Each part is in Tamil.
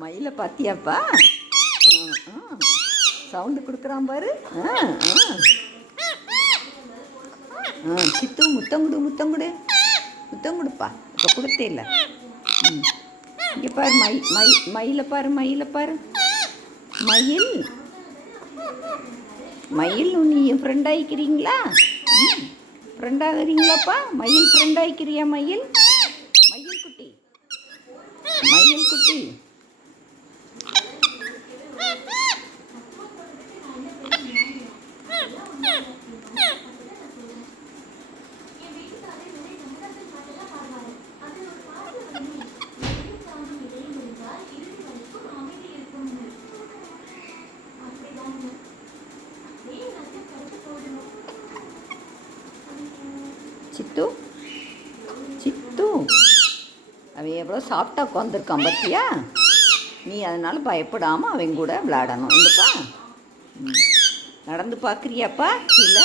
மயிலை பார்த்தியாப்பா சவுண்டு கொடுக்குறான் பாரு. ஆ ஆ. ஆ சித்து முத்தம் முத்தங்குடு. முத்தங்குடுப்பா. முத்தம் இப்போ கொடுத்தே இல்லை. ம். இங்கே பாரு மயில் மயில் மயிலை பாரு மயிலை பாரு. மயில். மயில் நீ என் ஃப்ரெண்ட் ஆகிக்கிறீங்களா ம். ஃப்ரெண்ட் மயில் ஃப்ரெண்ட் ஆகிக்கிறியா மயில்? மயில் குட்டி. மயில் குட்டி. சித்து. சித்து. அவன் எவ்வளோ சாப்பிட்டா உட்காந்துருக்கான் பத்தியா? நீ அதனால் பயப்படாமல் அவன் கூட விளையாடணும். இல்லைப்பா ம். நடந்து பார்க்குறியாப்பா? இல்லை?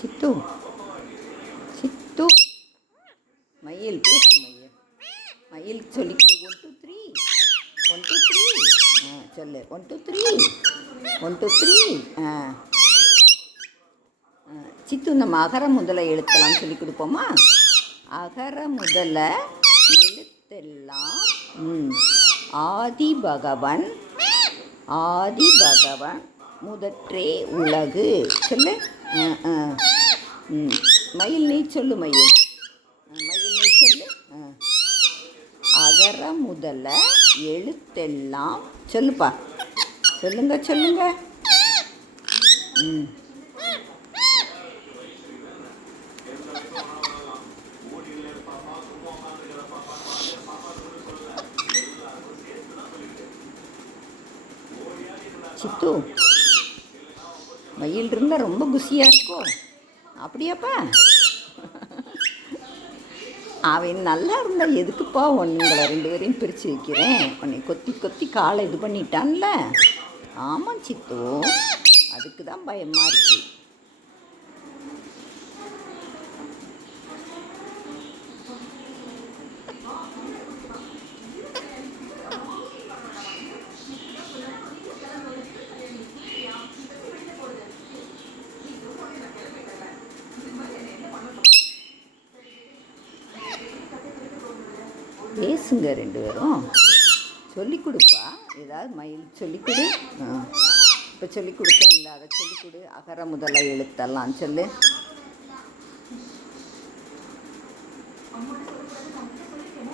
சித்து. சித்து. மயில் பேசு மயில். மயில் சொல்லி கொடு. One two three one two three ஆ சொல்லு. One two three one two three ஆ. ஆ, சித்து நம்ம அகர முதல எழுத்தெல்லாம் சொல்லி கொடுப்போமா? அகர முதல எழுத்தெல்லாம் ம் ஆதி பகவன் ஆதி பகவன் முதற்றே உலகு. சொல்லு. ஆ, ஆ. ம். மயில் நீ சொல்லு மயில். ஆ, மயில் நீ சொல்லு. ஆ. அகர முதல எழுத்தெல்லாம் சொல்லுப்பா. சொல்லுங்க சொல்லுங்க. ம். சித்து. மயில் இருந்தால் ரொம்ப குஷியாக இருக்கும். அப்படியாப்பா? அவன் நல்லா இருந்தால் எதுக்குப்பா உங்களை ரெண்டு பேரையும் பிரித்து வைக்கிறேன்? உன்னை கொத்தி கொத்தி காலை இது பண்ணிட்டான்ல. ஆமாம் சித்தோ. அதுக்கு தான் பயமாக இருக்குது பேசுங்க ரெண்டு பேரும். சொல்லி கொடுப்பா. ஏதாவது மயில் சொல்லிக் கொடு. இப்போ சொல்லிக் இல்லை அதை சொல்லிக் கொடு. அகர முதல்ல எழுத்தரலாம் சொல்லு.